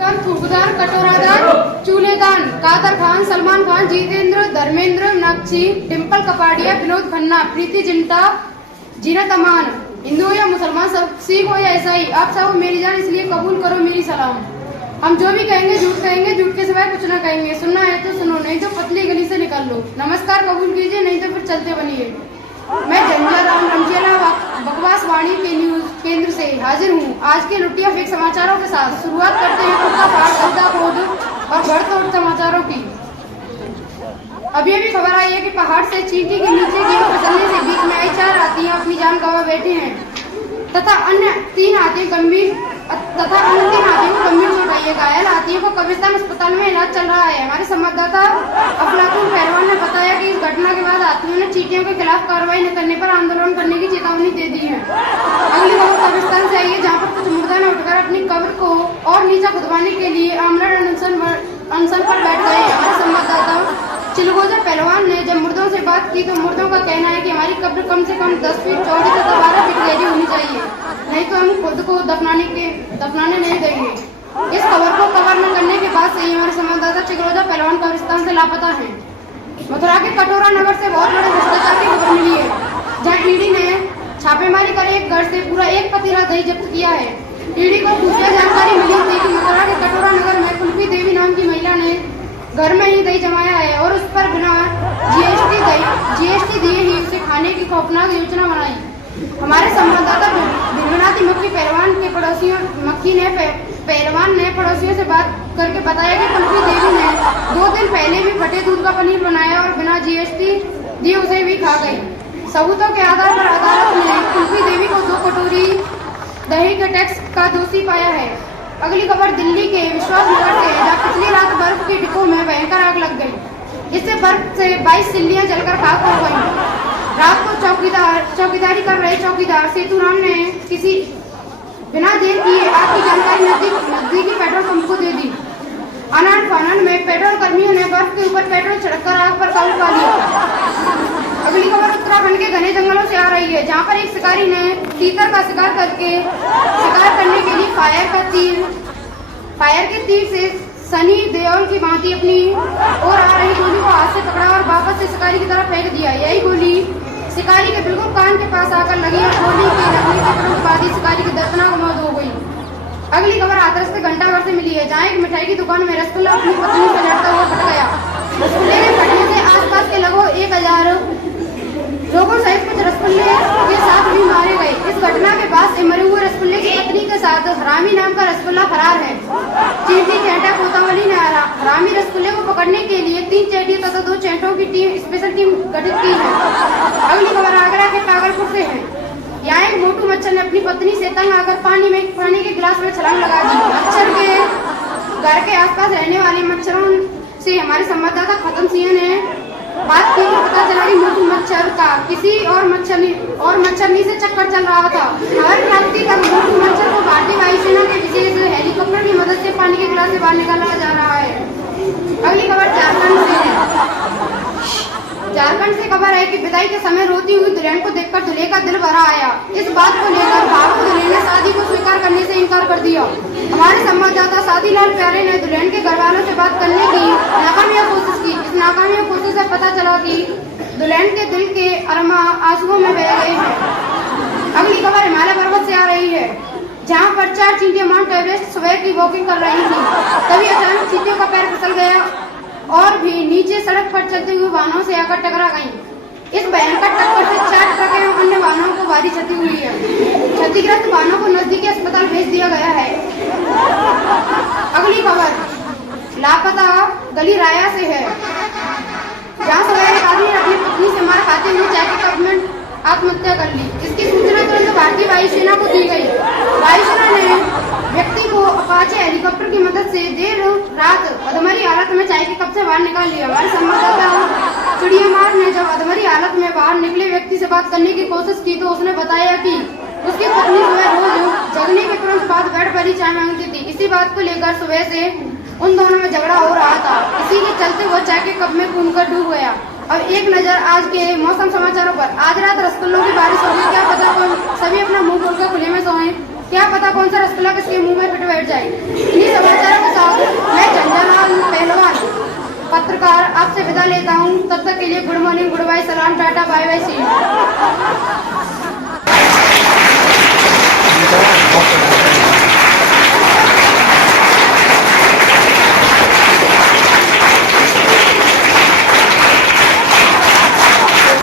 थूकदार, कटोरादार, चूल्हेदान, कादर खान, सलमान खान, जितेंद्र, धर्मेंद्र, नक्शी, डिम्पल कपाड़िया, विनोद खन्ना, प्रीति जिंटा, जीनत अमान, हिंदू या मुसलमान, सब सिख हो या ईसाई, आप सब मेरी जान, इसलिए कबूल करो मेरी सलाम। हम जो भी कहेंगे झूठ के सिवाय कुछ ना कहेंगे। सुनना है तो सुनो, नहीं तो पतली गली से निकल लो। नमस्कार कबूल कीजिए, नहीं तो फिर चलते बनिए। मैं जंजिया राम रमजियाला बकवास वाणी के न्यूज केंद्र से हाजिर हूँ आज के लुटिया फेक समाचारों के साथ। शुरुआत करते हैं खुद का पाठ, खुद खोद और बढ़ तोड़ समाचारों की। अब ये भी खबर आई है कि पहाड़ से चींटी के नीचे गेहूं फिसलने से बीच में आई 4 हाथियां अपनी जान गंवा बैठे हैं तथा अन्य 3 हाथियों को गंभीर चोट आई है। घायल हाथियों को कब्रिस्तान अस्पताल में इलाज चल रहा है। हमारे संवाददाता अफलातुन पहलवान ने बताया कि इस घटना के बाद हाथियों ने चींटियों के खिलाफ कार्रवाई न करने पर आंदोलन करने की चेतावनी दे दी है। अगली खबर कब्रिस्तान से आई है, जहाँ पर कुछ मुर्दा ने उठकर अपनी कब्र को और नीचा खुदवाने के लिए आमरण अनशन पर बैठ गए। हमारे संवाददाता चिलगोजा पहलवान ने जब मुर्दों से बात की तो मुर्दों का कहना है कि हमारी कब्र कम से कम 10 फीट चौड़ी तथा 12 फीट गहरी होनी चाहिए, नहीं तो हम खुद को दफनाने नहीं देंगे। इस खबर को कवर न करने के बाद से ही हमारे संवाददाता चिलगोजा पहलवान कब्रिस्तान से लापता है। मथुरा के कटोरा नगर से बहुत बड़े भ्रष्टाचार की खबर मिली है, जहाँ ईडी ने छापेमारी कर एक घर से पूरा 1 पतीला दही जब्त किया है। ईडी को खुफिया जानकारी मिली थी कि मथुरा के कटोरा नगर में कुल्फी देवी नाम की महिला ने घर में ही दही जमाया है और उस पर बिना जीएसटी दिए ही उसे खाने की खौफनाक योजना बनाई। हमारे संवाददाता भिलवनाथी पहलवान ने पड़ोसियों से बात करके बताया कि कुल्फी देवी ने 2 दिन पहले भी फटे दूध का पनीर बनाया और बिना जीएसटी दिए उसे भी खा गई। सबूतों के आधार पर अदालत ने कुल्फी देवी को 2 कटोरी दही के टैक्स का दोषी पाया है। अगली खबर दिल्ली के विश्वास नगर से है, जहाँ पिछली रात बर्फ के डिपो में भयंकर आग लग गई। इससे बर्फ से 22 सिल्लियां जलकर खाक हो गई। रात को चौकीदारी कर रहे चौकीदार सेतुराम ने किसी बिना देर किए आग की जानकारी नजदीकी पेट्रोल पंप को दे दी। आनंद फानंद में पेट्रोल कर्मियों ने बर्फ के ऊपर पेट्रोल छिड़ककर आग पर काबू पा लिया। अगली खबर उत्तराखंड के घने जंगलों से आ रही है, जहाँ पर एक शिकारी ने तीतर का शिकार करने के लिए फायर के तीर से सनी देओल की भांति अपनी ओर आ रही गोली को हाथ से पकड़ा और वापस से शिकारी की तरफ फेंक दिया। यही गोली शिकारी के बिल्कुल कान के पास आकर लगी और गोली के लगने के तुरंत बाद ही शिकारी की दर्दनाक मौत हो गई। अगली खबर हाथरस से घंटाघर से मिली है, जहाँ एक मिठाई की दुकान में रसगुल्ला अपनी पत्नी से लड़ता हुआ फट गया। रसगुल्ले के फटने से आसपास के लगभग 1000 लोगों सहित कुछ रसगुल्ले के साथ भी मारे गए। इस घटना के बाद से मरे हुए रसगुल्ले की पत्नी के साथ हरामी नाम का रसगुल्ला फरार है। चींटी चैंटा कोतवाली ने हरामी रसगुल्ले को पकड़ने के लिए 3 चैंटियों तथा 2 चैंटों की स्पेशल टीम गठित की है। अगली खबर आगरा के पागलपुर से है। यहाँ एक मोटू मच्छर ने अपनी पत्नी से तंग आकर पानी के गिलास में छलांग लगा दी। मच्छर के घर के आसपास रहने वाले मच्छरों से हमारे संवाददाता खत्म सिंह ने बात की तो पता चला कि मोटू मच्छर का किसी और मच्छरनी से चक्कर चल रहा था। खबर प्राप्ति तक मोटू मच्छर को भारतीय वायुसेना के विशेष हेलीकॉप्टर की मदद से पानी के गिलास से बाहर निकाला जा रहा है। अगली खबर झारखंड से खबर है कि विदाई के समय रोती हुई दुल्हन को देखकर दूल्हे का दिल भरा आया। इस बात को लेकर भावुक दूल्हे ने शादी को स्वीकार करने से इनकार कर दिया। हमारे संवाददाता शादीलाल प्यारे ने दुल्हन के घर वालों से बात करने की नाकामयाब कोशिश की। इस नाकामयाब कोशिश से पता चला कि दुल्हन के दिल के अरमा आंसुओं में बह गए हैं। अगली खबर हिमालय पर्वत से आ रही है, जहाँ पर 4 चींटियां माउंट एवरेस्ट सुबह की वॉकिंग कर रही थी। तभी अचानक चींटियों का पैर फिसल गया और भी नीचे सड़क पर चलते हुए वाहनों से आकर टकरा गईं। इस भयंकर टक्कर से 4 ट्रक एवं अन्य वाहनों को भारी क्षति हुई है। क्षतिग्रस्त वाहनों को नजदीकी अस्पताल भेज दिया गया है। अगली खबर लापता गली राया से है, जहाँ सुबह एक आदमी ने अपनी पत्नी से मार खाते हुए चाय के कप में आत्महत्या कर ली। इसकी सूचना तुरंत भारतीय वायुसेना को दी गई। वायुसेना ने व्यक्ति को अपाचे हेलीकॉप्टर की मदद से देर रात अधमरी हालत में चाय के कप से बाहर निकाल लिया। हमारे संवाददाता चिड़ियामार ने जब अधमरी हालत में बाहर निकले व्यक्ति से बात करने की कोशिश की तो उसने बताया कि उसकी पत्नी सुबह रोज जगने के तुरंत बाद बेड पर ही चाय मांगती थी। इसी बात को लेकर सुबह से उन दोनों में झगड़ा हो रहा था। इसी के चलते वो चाय के कप में कूद कर डूब गया। अब एक नजर आज के मौसम समाचारों पर। आज रात रसगुल्लों की बारिश होगी, क्या पता सभी अपना मुंह खोलकर खुले में सोएं। क्या पता कौन सा रसगुल्ला किसके मुंह में फिट बैठ जाए। इन्हीं समाचारों के लेता हूँ। तब तक के लिए गुड मॉर्निंग, गुड बाय, सलाम, tata, bye bye, see you.